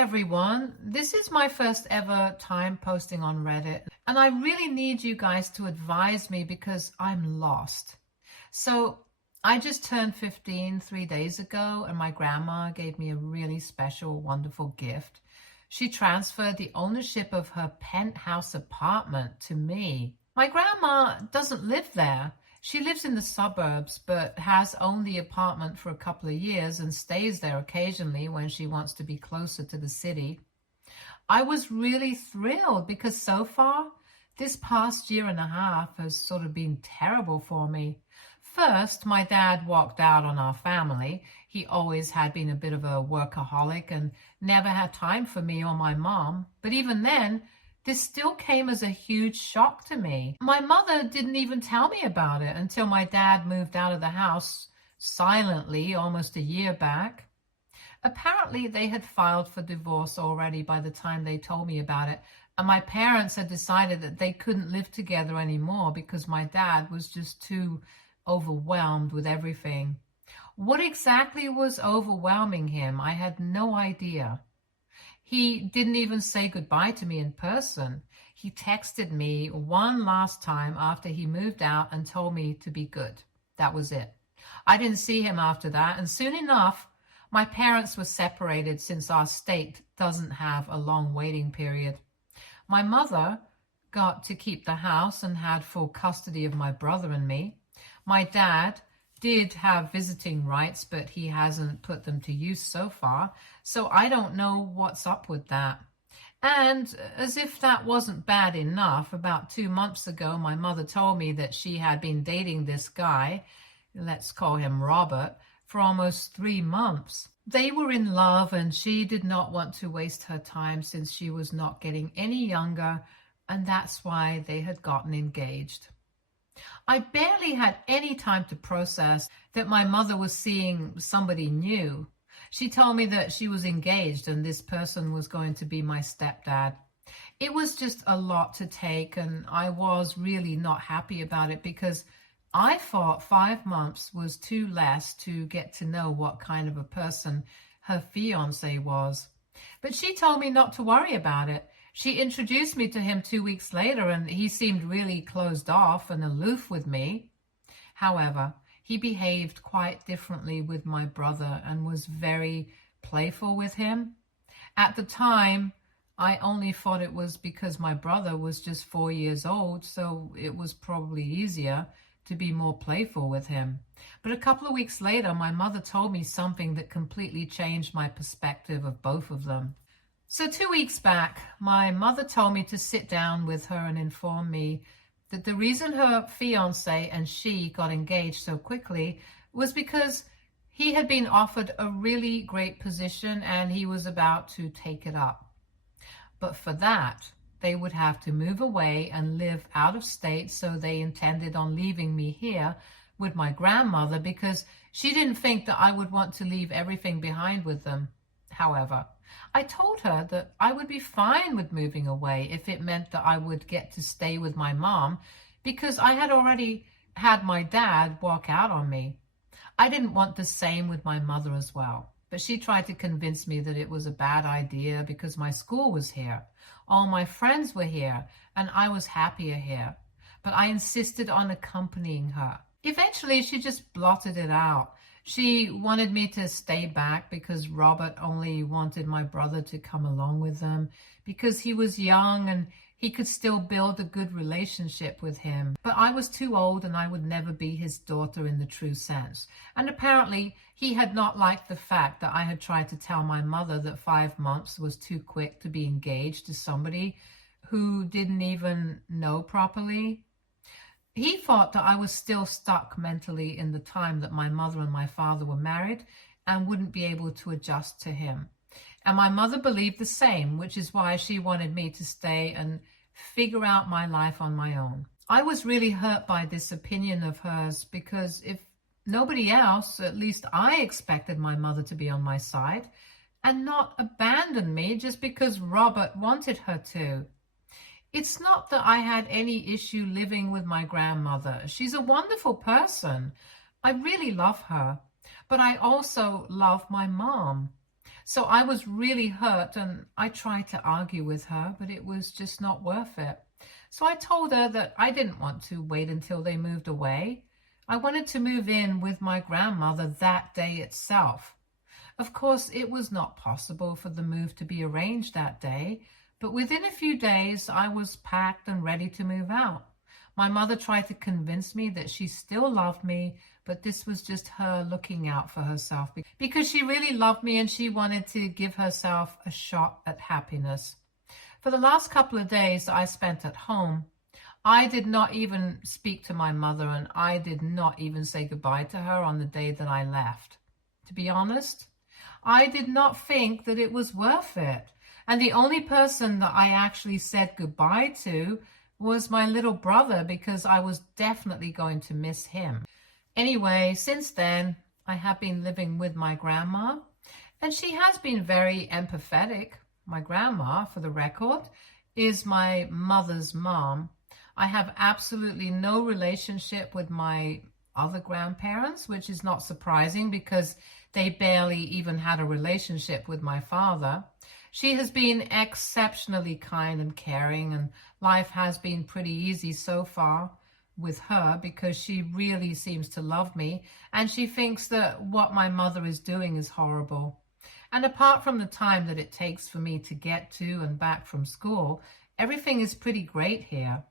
everyone. This is my first ever time posting on Reddit, and I really need you guys to advise me because I'm lost. So I just turned 15 3 days ago, and my grandma gave me a really special, wonderful gift. She transferred the ownership of her penthouse apartment to me. My grandma doesn't live there. She lives in the suburbs, but has owned the apartment for a couple of years and stays there occasionally when she wants to be closer to the city. I was really thrilled because so far, this past year and a half has sort of been terrible for me. First, my dad walked out on our family. He always had been a bit of a workaholic and never had time for me or my mom. But even then, this still came as a huge shock to me. My mother didn't even tell me about it until my dad moved out of the house silently almost a year back. Apparently, they had filed for divorce already by the time they told me about it, and my parents had decided that they couldn't live together anymore because my dad was just too overwhelmed with everything. What exactly was overwhelming him? I had no idea. He didn't even say goodbye to me in person. He texted me one last time after he moved out and told me to be good. That was it. I didn't see him after that, and soon enough, my parents were separated since our state doesn't have a long waiting period. My mother got to keep the house and had full custody of my brother and me. My dad did have visiting rights, but he hasn't put them to use so far, so I don't know what's up with that. And as if that wasn't bad enough, about 2 months ago, my mother told me that she had been dating this guy, let's call him Robert, for almost 3 months. They were in love, and she did not want to waste her time since she was not getting any younger, and that's why they had gotten engaged. I barely had any time to process that my mother was seeing somebody new. She told me that she was engaged and this person was going to be my stepdad. It was just a lot to take, and I was really not happy about it because I thought 5 months was too less to get to know what kind of a person her fiancé was. But she told me not to worry about it. She introduced me to him 2 weeks later, and he seemed really closed off and aloof with me. However, he behaved quite differently with my brother and was very playful with him. At the time, I only thought it was because my brother was just 4 years old, so it was probably easier to be more playful with him. But a couple of weeks later, my mother told me something that completely changed my perspective of both of them. So 2 weeks back, my mother told me to sit down with her and inform me that the reason her fiancé and she got engaged so quickly was because he had been offered a really great position and he was about to take it up. But for that, they would have to move away and live out of state, so they intended on leaving me here with my grandmother because she didn't think that I would want to leave everything behind with them. However, I told her that I would be fine with moving away if it meant that I would get to stay with my mom because I had already had my dad walk out on me. I didn't want the same with my mother as well, but she tried to convince me that it was a bad idea because my school was here, all my friends were here, and I was happier here. But I insisted on accompanying her. Eventually, she just blotted it out. She wanted me to stay back because Robert only wanted my brother to come along with them because he was young and he could still build a good relationship with him. But I was too old and I would never be his daughter in the true sense. And apparently he had not liked the fact that I had tried to tell my mother that 5 months was too quick to be engaged to somebody who didn't even know properly. He thought that I was still stuck mentally in the time that my mother and my father were married and wouldn't be able to adjust to him. And my mother believed the same, which is why she wanted me to stay and figure out my life on my own. I was really hurt by this opinion of hers because if nobody else, at least I expected my mother to be on my side and not abandon me just because Robert wanted her to. It's not that I had any issue living with my grandmother. She's a wonderful person. I really love her, but I also love my mom. So I was really hurt and I tried to argue with her, but it was just not worth it. So I told her that I didn't want to wait until they moved away. I wanted to move in with my grandmother that day itself. Of course, it was not possible for the move to be arranged that day, but within a few days, I was packed and ready to move out. My mother tried to convince me that she still loved me, but this was just her looking out for herself because she really loved me and she wanted to give herself a shot at happiness. For the last couple of days I spent at home, I did not even speak to my mother and I did not even say goodbye to her on the day that I left. To be honest, I did not think that it was worth it. And the only person that I actually said goodbye to was my little brother because I was definitely going to miss him. Anyway, since then, I have been living with my grandma, and she has been very empathetic. My grandma, for the record, is my mother's mom. I have absolutely no relationship with my other grandparents, which is not surprising because they barely even had a relationship with my father. She has been exceptionally kind and caring, and life has been pretty easy so far with her because she really seems to love me, and she thinks that what my mother is doing is horrible. And apart from the time that it takes for me to get to and back from school, everything is pretty great here.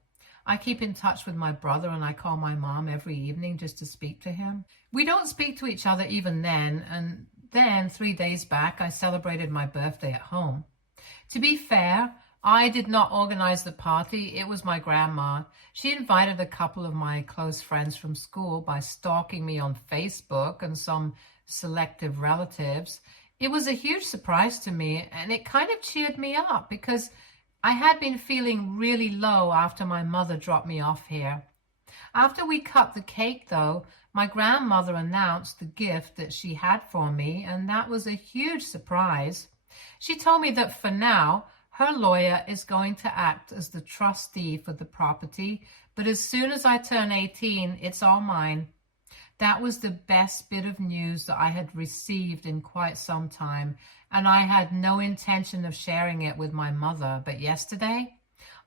I keep in touch with my brother and I call my mom every evening just to speak to him. We don't speak to each other even then, and then 3 days back I celebrated my birthday at home. To be fair, I did not organize the party. It was my grandma. She invited a couple of my close friends from school by stalking me on Facebook and some selective relatives. It was a huge surprise to me, and it kind of cheered me up because I had been feeling really low after my mother dropped me off here. After we cut the cake, though, my grandmother announced the gift that she had for me, and that was a huge surprise. She told me that for now, her lawyer is going to act as the trustee for the property, but as soon as I turn 18, it's all mine. That was the best bit of news that I had received in quite some time, and I had no intention of sharing it with my mother. But yesterday,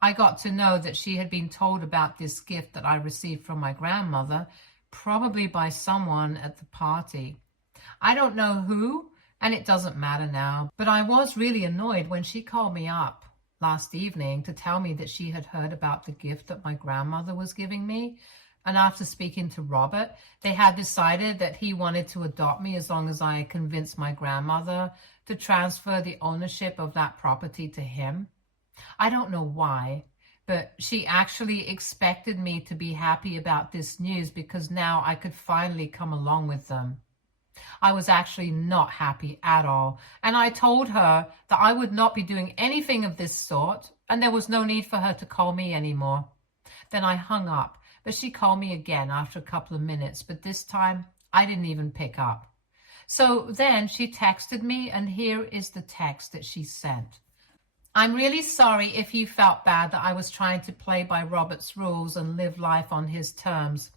I got to know that she had been told about this gift that I received from my grandmother, probably by someone at the party. I don't know who, and it doesn't matter now, but I was really annoyed when she called me up last evening to tell me that she had heard about the gift that my grandmother was giving me. And after speaking to Robert, they had decided that he wanted to adopt me as long as I convinced my grandmother to transfer the ownership of that property to him. I don't know why, but she actually expected me to be happy about this news because now I could finally come along with them. I was actually not happy at all, and I told her that I would not be doing anything of this sort, and there was no need for her to call me anymore. Then I hung up, but she called me again after a couple of minutes, but this time I didn't even pick up. So then she texted me, and here is the text that she sent. I'm really sorry if you felt bad that I was trying to play by Robert's rules and live life on his terms.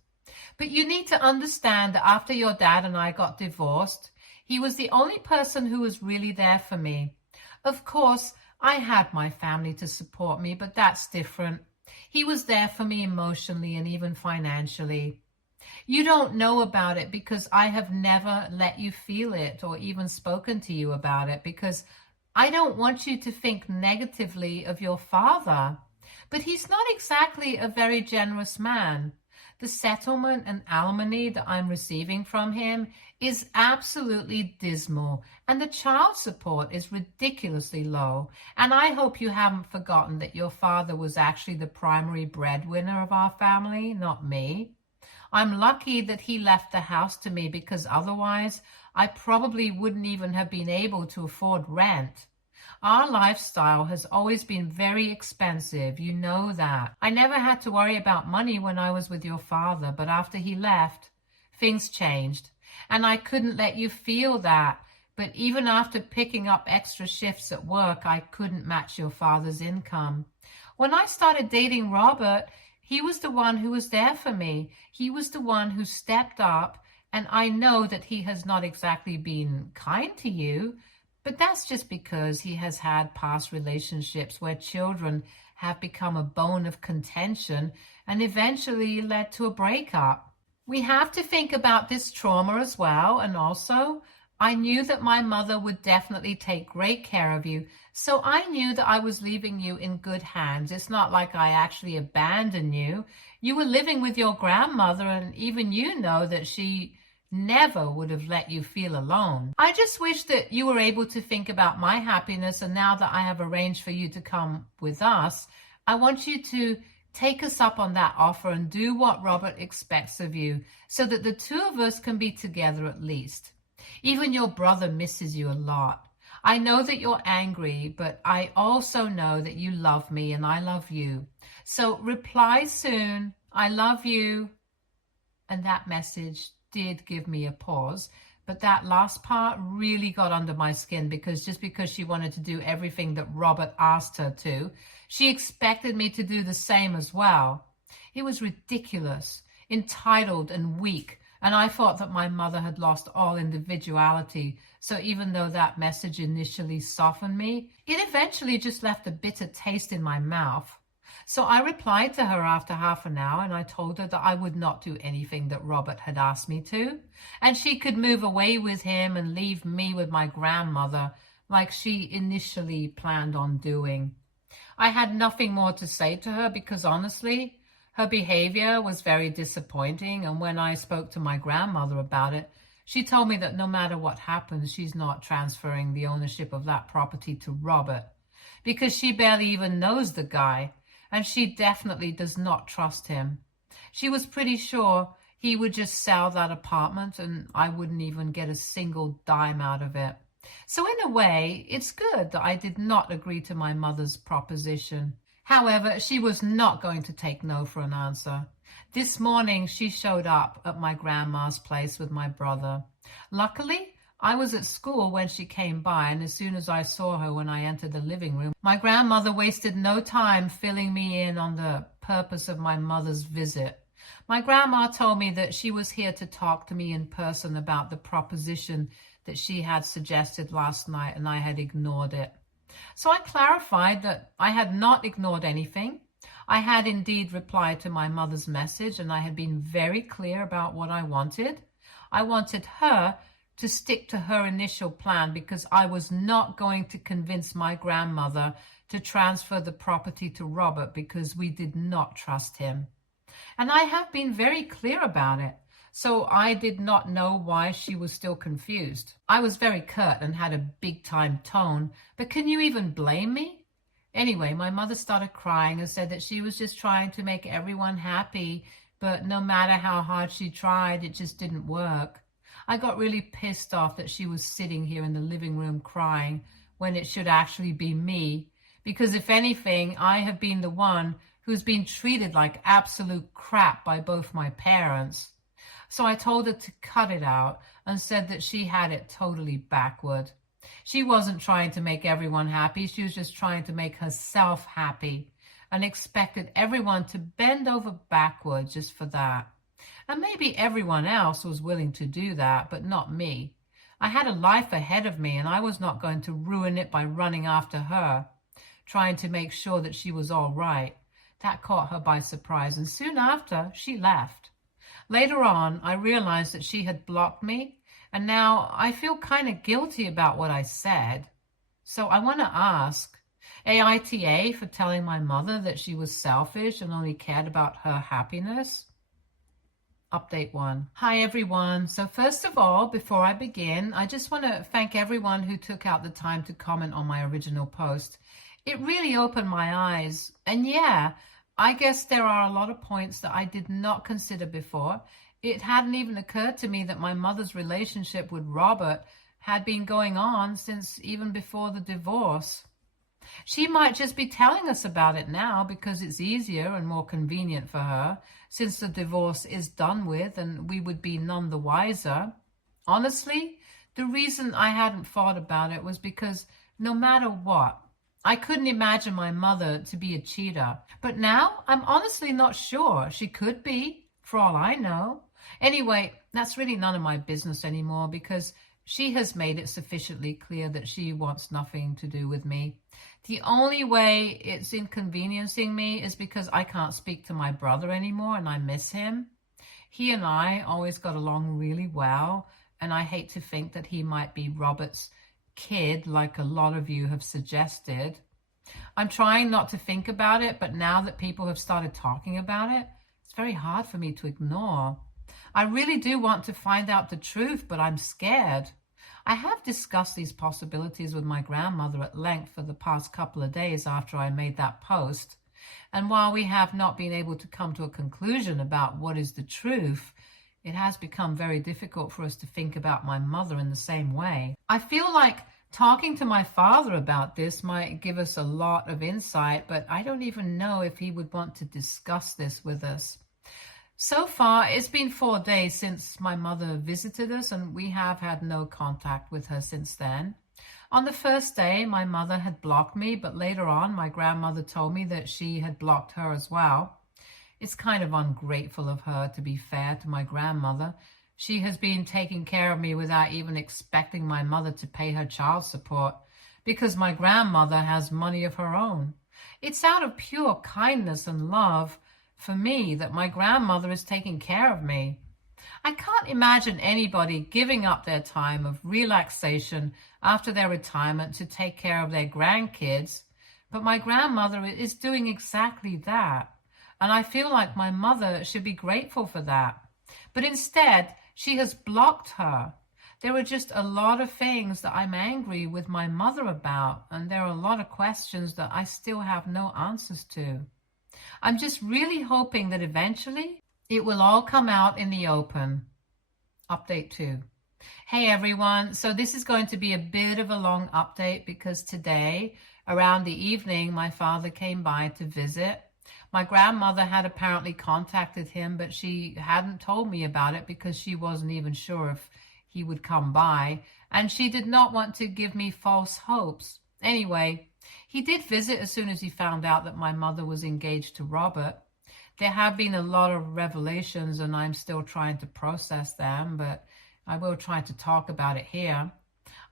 But you need to understand that after your dad and I got divorced, he was the only person who was really there for me. Of course, I had my family to support me, but that's different. He was there for me emotionally and even financially. You don't know about it because I have never let you feel it or even spoken to you about it because I don't want you to think negatively of your father. But he's not exactly a very generous man. The settlement and alimony that I'm receiving from him is absolutely dismal, and the child support is ridiculously low. And I hope you haven't forgotten that your father was actually the primary breadwinner of our family, not me. I'm lucky that he left the house to me because otherwise I probably wouldn't even have been able to afford rent. Our lifestyle has always been very expensive, you know that. I never had to worry about money when I was with your father, but after he left, things changed. And I couldn't let you feel that. But even after picking up extra shifts at work, I couldn't match your father's income. When I started dating Robert, he was the one who was there for me. He was the one who stepped up, and I know that he has not exactly been kind to you, But that's just because he has had past relationships where children have become a bone of contention and eventually led to a breakup. We have to think about this trauma as well. And also, I knew that my mother would definitely take great care of you. So I knew that I was leaving you in good hands. It's not like I actually abandoned you. You were living with your grandmother, and even you know that she never would have let you feel alone. I just wish that you were able to think about my happiness. And now that I have arranged for you to come with us, I want you to take us up on that offer and do what Robert expects of you so that the two of us can be together at least. Even your brother misses you a lot. I know that you're angry, but I also know that you love me and I love you. So reply soon. I love you. And that message did give me a pause. But that last part really got under my skin because just because she wanted to do everything that Robert asked her to, she expected me to do the same as well. It was ridiculous, entitled and weak, and I thought that my mother had lost all individuality. So even though that message initially softened me, it eventually just left a bitter taste in my mouth. So I replied to her after half an hour and I told her that I would not do anything that Robert had asked me to, and she could move away with him and leave me with my grandmother like she initially planned on doing. I had nothing more to say to her because honestly, her behavior was very disappointing, and when I spoke to my grandmother about it, she told me that no matter what happens, she's not transferring the ownership of that property to Robert because she barely even knows the guy. And she definitely does not trust him. She was pretty sure he would just sell that apartment and I wouldn't even get a single dime out of it. So in a way, it's good that I did not agree to my mother's proposition. However, she was not going to take no for an answer. This morning, she showed up at my grandma's place with my brother. Luckily, I was at school when she came by, and as soon as I saw her when I entered the living room, my grandmother wasted no time filling me in on the purpose of my mother's visit. My grandma told me that she was here to talk to me in person about the proposition that she had suggested last night, and I had ignored it. So I clarified that I had not ignored anything. I had indeed replied to my mother's message, and I had been very clear about what I wanted. I wanted her to stick to her initial plan because I was not going to convince my grandmother to transfer the property to Robert because we did not trust him. And I have been very clear about it. So I did not know why she was still confused. I was very curt and had a big-time tone, but can you even blame me? Anyway, my mother started crying and said that she was just trying to make everyone happy, but no matter how hard she tried, it just didn't work. I got really pissed off that she was sitting here in the living room crying when it should actually be me, because if anything, I have been the one who's been treated like absolute crap by both my parents. So I told her to cut it out and said that she had it totally backward. She wasn't trying to make everyone happy. She was just trying to make herself happy and expected everyone to bend over backwards just for that. And maybe everyone else was willing to do that, but not me. I had a life ahead of me, and I was not going to ruin it by running after her, trying to make sure that she was all right. That caught her by surprise, and soon after, she left. Later on, I realized that she had blocked me, and now I feel kind of guilty about what I said. So I want to ask, AITA for telling my mother that she was selfish and only cared about her happiness? Update 1. Hi everyone. So first of all, before I begin, I just want to thank everyone who took out the time to comment on my original post. It really opened my eyes. And yeah, I guess there are a lot of points that I did not consider before. It hadn't even occurred to me that my mother's relationship with Robert had been going on since even before the divorce. She might just be telling us about it now because it's easier and more convenient for her, since the divorce is done with and we would be none the wiser. Honestly, the reason I hadn't thought about it was because no matter what, I couldn't imagine my mother to be a cheater. But now I'm honestly not sure. She could be, for all I know. Anyway, that's really none of my business anymore because She has made it sufficiently clear that she wants nothing to do with me. The only way it's inconveniencing me is because I can't speak to my brother anymore and I miss him. He and I always got along really well, and I hate to think that he might be Robert's kid like a lot of you have suggested. I'm trying not to think about it, but now that people have started talking about it, it's very hard for me to ignore. I really do want to find out the truth, but I'm scared. I have discussed these possibilities with my grandmother at length for the past couple of days after I made that post. And while we have not been able to come to a conclusion about what is the truth, it has become very difficult for us to think about my mother in the same way. I feel like talking to my father about this might give us a lot of insight, but I don't even know if he would want to discuss this with us. So far, it's been 4 days since my mother visited us, and we have had no contact with her since then. On the first day, my mother had blocked me, but later on, my grandmother told me that she had blocked her as well. It's kind of ungrateful of her, to be fair to my grandmother. She has been taking care of me without even expecting my mother to pay her child support, because my grandmother has money of her own. It's out of pure kindness and love for me that my grandmother is taking care of me. I can't imagine anybody giving up their time of relaxation after their retirement to take care of their grandkids, but my grandmother is doing exactly that, and I feel like my mother should be grateful for that. But instead, she has blocked her. There are just a lot of things that I'm angry with my mother about, and there are a lot of questions that I still have no answers to. I'm just really hoping that eventually it will all come out in the open. Update 2. Hey everyone, so this is going to be a bit of a long update because today, around the evening, my father came by to visit. My grandmother had apparently contacted him, but she hadn't told me about it because she wasn't even sure if he would come by, and she did not want to give me false hopes. Anyway, he did visit as soon as he found out that my mother was engaged to Robert. There have been a lot of revelations and I'm still trying to process them, but I will try to talk about it here.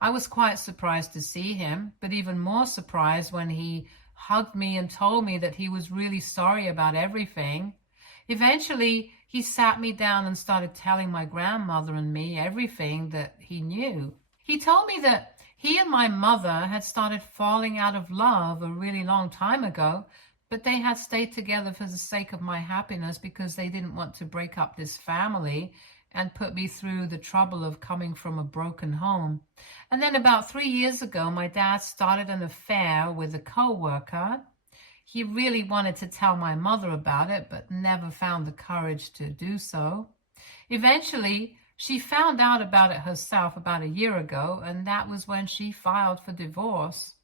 I was quite surprised to see him, but even more surprised when he hugged me and told me that he was really sorry about everything. Eventually, he sat me down and started telling my grandmother and me everything that he knew. He told me that he and my mother had started falling out of love a really long time ago, but they had stayed together for the sake of my happiness because they didn't want to break up this family and put me through the trouble of coming from a broken home. And then about 3 years ago, my dad started an affair with a co-worker. He really wanted to tell my mother about it, but never found the courage to do so. Eventually, she found out about it herself about a year ago, and that was when she filed for divorce.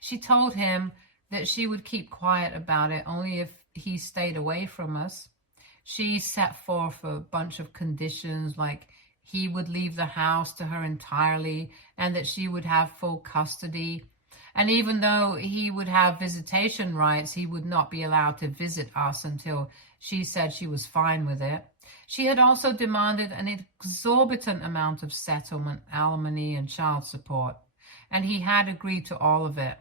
She told him that she would keep quiet about it only if he stayed away from us. She set forth a bunch of conditions, like he would leave the house to her entirely and that she would have full custody. And even though he would have visitation rights, he would not be allowed to visit us until she said she was fine with it. She had also demanded an exorbitant amount of settlement, alimony, and child support, and he had agreed to all of it.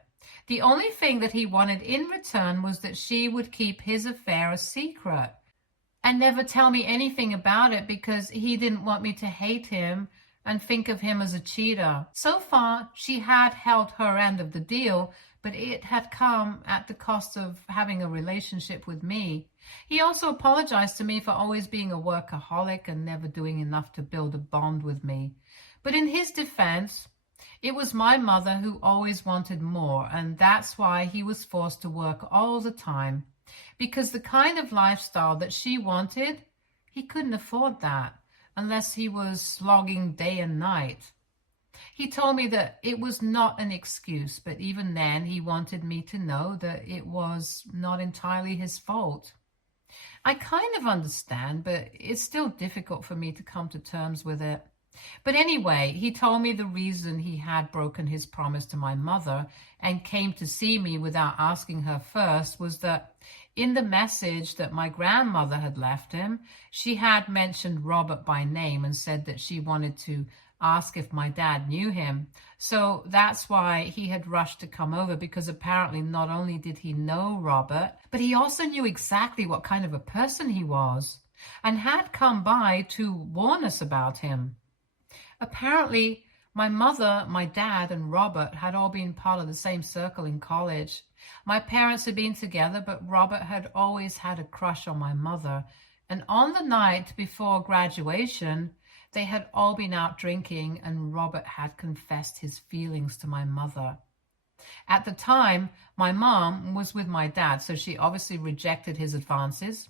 The only thing that he wanted in return was that she would keep his affair a secret and never tell me anything about it because he didn't want me to hate him and think of him as a cheater. So far, she had held her end of the deal, but it had come at the cost of having a relationship with me. He also apologized to me for always being a workaholic and never doing enough to build a bond with me. But in his defense, it was my mother who always wanted more, and that's why he was forced to work all the time. Because the kind of lifestyle that she wanted, he couldn't afford that unless he was slogging day and night. He told me that it was not an excuse, but even then he wanted me to know that it was not entirely his fault. I kind of understand, but it's still difficult for me to come to terms with it. But anyway, he told me the reason he had broken his promise to my mother and came to see me without asking her first was that in the message that my grandmother had left him, she had mentioned Robert by name and said that she wanted to ask if my dad knew him. So that's why he had rushed to come over, because apparently not only did he know Robert, but he also knew exactly what kind of a person he was and had come by to warn us about him. Apparently, my mother, my dad, and Robert had all been part of the same circle in college. My parents had been together, but Robert had always had a crush on my mother. And on the night before graduation, they had all been out drinking, and Robert had confessed his feelings to my mother. At the time, my mom was with my dad, so she obviously rejected his advances.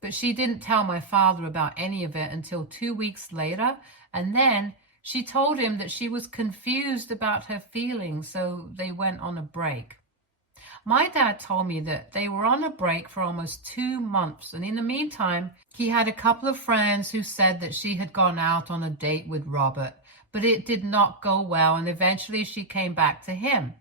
But she didn't tell my father about any of it until 2 weeks later, and then she told him that she was confused about her feelings, so they went on a break. My dad told me that they were on a break for almost 2 months, and in the meantime, he had a couple of friends who said that she had gone out on a date with Robert, but it did not go well, and eventually she came back to him.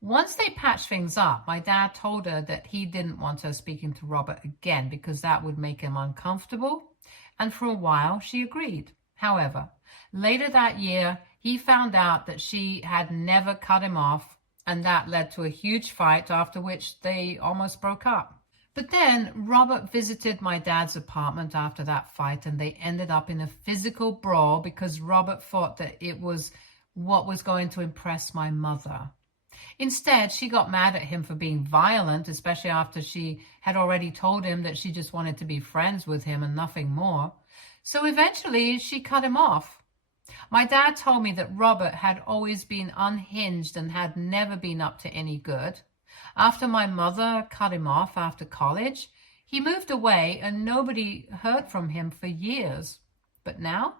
Once they patched things up, my dad told her that he didn't want her speaking to Robert again because that would make him uncomfortable, and for a while she agreed. However, later that year, he found out that she had never cut him off, and that led to a huge fight, after which they almost broke up. But then Robert visited my dad's apartment after that fight, and they ended up in a physical brawl because Robert thought that it was what was going to impress my mother. Instead, she got mad at him for being violent, especially after she had already told him that she just wanted to be friends with him and nothing more. So eventually she cut him off. My dad told me that Robert had always been unhinged and had never been up to any good. After my mother cut him off after college, he moved away and nobody heard from him for years. But now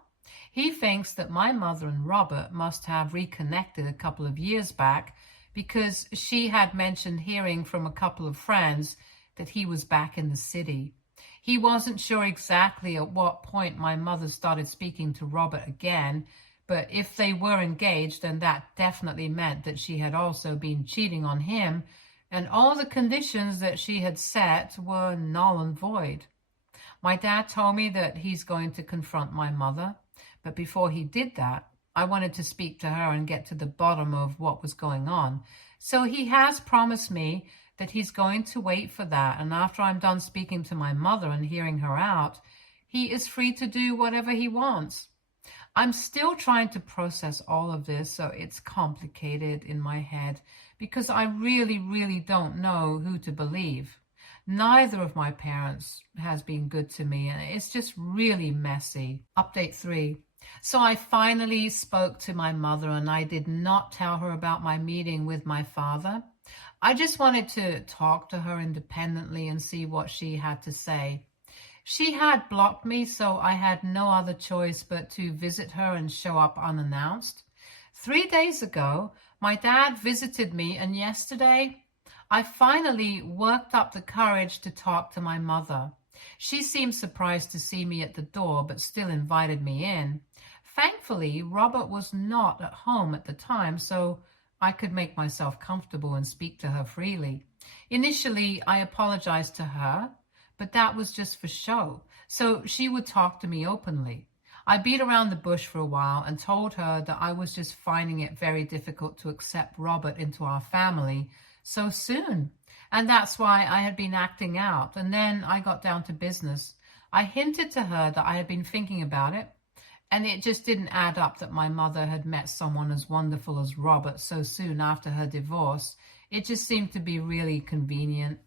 he thinks that my mother and Robert must have reconnected a couple of years back because she had mentioned hearing from a couple of friends that he was back in the city. He wasn't sure exactly at what point my mother started speaking to Robert again, but if they were engaged, then that definitely meant that she had also been cheating on him, and all the conditions that she had set were null and void. My dad told me that he's going to confront my mother, but before he did that, I wanted to speak to her and get to the bottom of what was going on. So he has promised me that he's going to wait for that, and after I'm done speaking to my mother and hearing her out, he is free to do whatever he wants. I'm still trying to process all of this, so it's complicated in my head because I really don't know who to believe. Neither of my parents has been good to me, and it's just really messy. Update 3. So I finally spoke to my mother, and I did not tell her about my meeting with my father. I just wanted to talk to her independently and see what she had to say. She had blocked me, so I had no other choice but to visit her and show up unannounced. 3 days ago, my dad visited me, and yesterday, I finally worked up the courage to talk to my mother. She seemed surprised to see me at the door, but still invited me in. Thankfully, Robert was not at home at the time, so I could make myself comfortable and speak to her freely. Initially, I apologized to her, but that was just for show, so she would talk to me openly. I beat around the bush for a while and told her that I was just finding it very difficult to accept Robert into our family so soon, and that's why I had been acting out. And then I got down to business. I hinted to her that I had been thinking about it, and it just didn't add up that my mother had met someone as wonderful as Robert so soon after her divorce. It just seemed to be really convenient.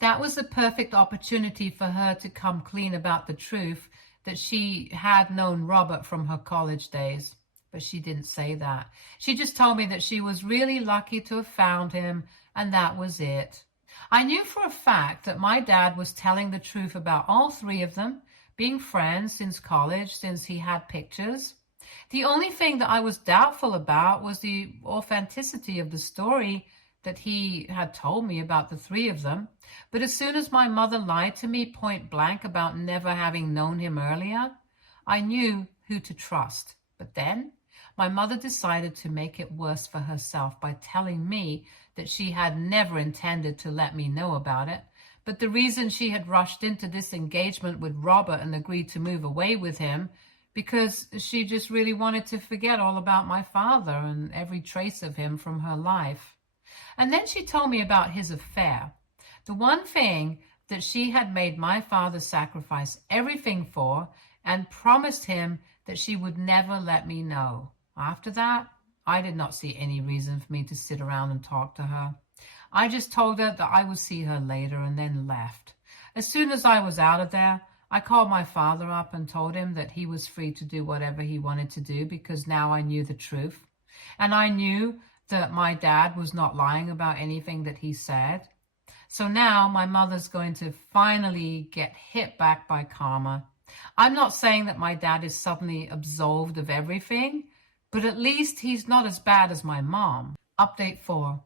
That was the perfect opportunity for her to come clean about the truth that she had known Robert from her college days. But she didn't say that. She just told me that she was really lucky to have found him, and that was it. I knew for a fact that my dad was telling the truth about all 3 of them, being friends since college, since he had pictures. The only thing that I was doubtful about was the authenticity of the story that he had told me about the 3 of them. But as soon as my mother lied to me point blank about never having known him earlier, I knew who to trust. But then my mother decided to make it worse for herself by telling me that she had never intended to let me know about it. But the reason she had rushed into this engagement with Robert and agreed to move away with him because she just really wanted to forget all about my father and every trace of him from her life. And then she told me about his affair, the one thing that she had made my father sacrifice everything for, and promised him that she would never let me know. After that, I did not see any reason for me to sit around and talk to her. I just told her that I would see her later and then left. As soon as I was out of there, I called my father up and told him that he was free to do whatever he wanted to do, because now I knew the truth. And I knew that my dad was not lying about anything that he said. So now my mother's going to finally get hit back by karma. I'm not saying that my dad is suddenly absolved of everything, but at least he's not as bad as my mom. Update 4.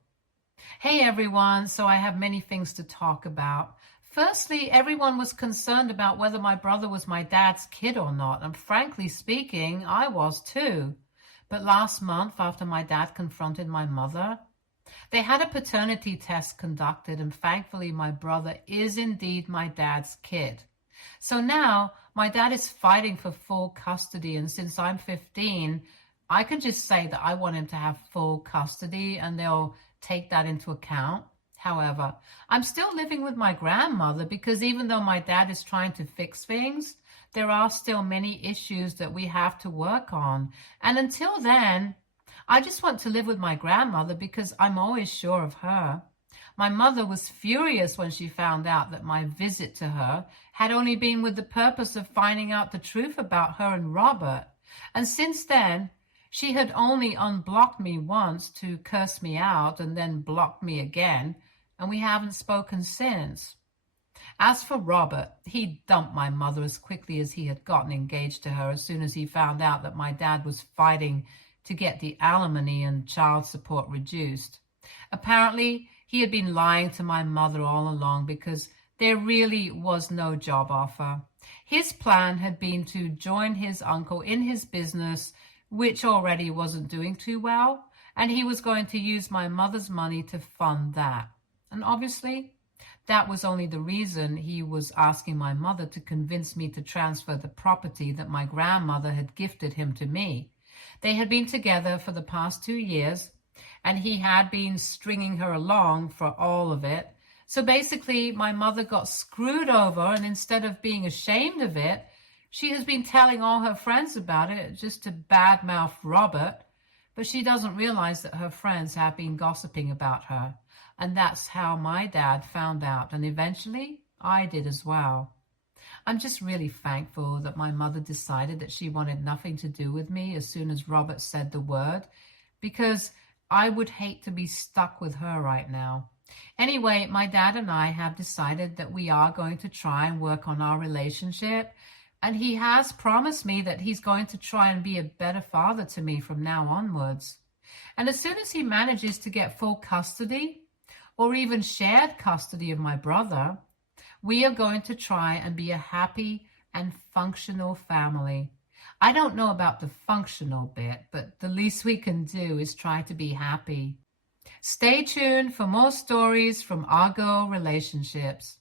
Hey everyone, so I have many things to talk about. Firstly, everyone was concerned about whether my brother was my dad's kid or not, and frankly speaking, I was too. But last month, after my dad confronted my mother, they had a paternity test conducted, and thankfully my brother is indeed my dad's kid. So now my dad is fighting for full custody, and since I'm 15, I can just say that I want him to have full custody and they'll take that into account. However, I'm still living with my grandmother because even though my dad is trying to fix things, there are still many issues that we have to work on. And until then, I just want to live with my grandmother because I'm always sure of her. My mother was furious when she found out that my visit to her had only been with the purpose of finding out the truth about her and Robert. And since then, she had only unblocked me once to curse me out and then blocked me again, and we haven't spoken since. As for Robert, he dumped my mother as quickly as he had gotten engaged to her as soon as he found out that my dad was fighting to get the alimony and child support reduced. Apparently, he had been lying to my mother all along because there really was no job offer. His plan had been to join his uncle in his business, which already wasn't doing too well, and he was going to use my mother's money to fund that. And obviously, that was only the reason he was asking my mother to convince me to transfer the property that my grandmother had gifted him to me. They had been together for the past 2 years, and he had been stringing her along for all of it. So basically, my mother got screwed over, and instead of being ashamed of it, she has been telling all her friends about it just to badmouth Robert. But she doesn't realize that her friends have been gossiping about her. And that's how my dad found out, and eventually I did as well. I'm just really thankful that my mother decided that she wanted nothing to do with me as soon as Robert said the word, because I would hate to be stuck with her right now. Anyway, my dad and I have decided that we are going to try and work on our relationship, and he has promised me that he's going to try and be a better father to me from now onwards. And as soon as he manages to get full custody, or even shared custody of my brother, we are going to try and be a happy and functional family. I don't know about the functional bit, but the least we can do is try to be happy. Stay tuned for more stories from Argo Relationships.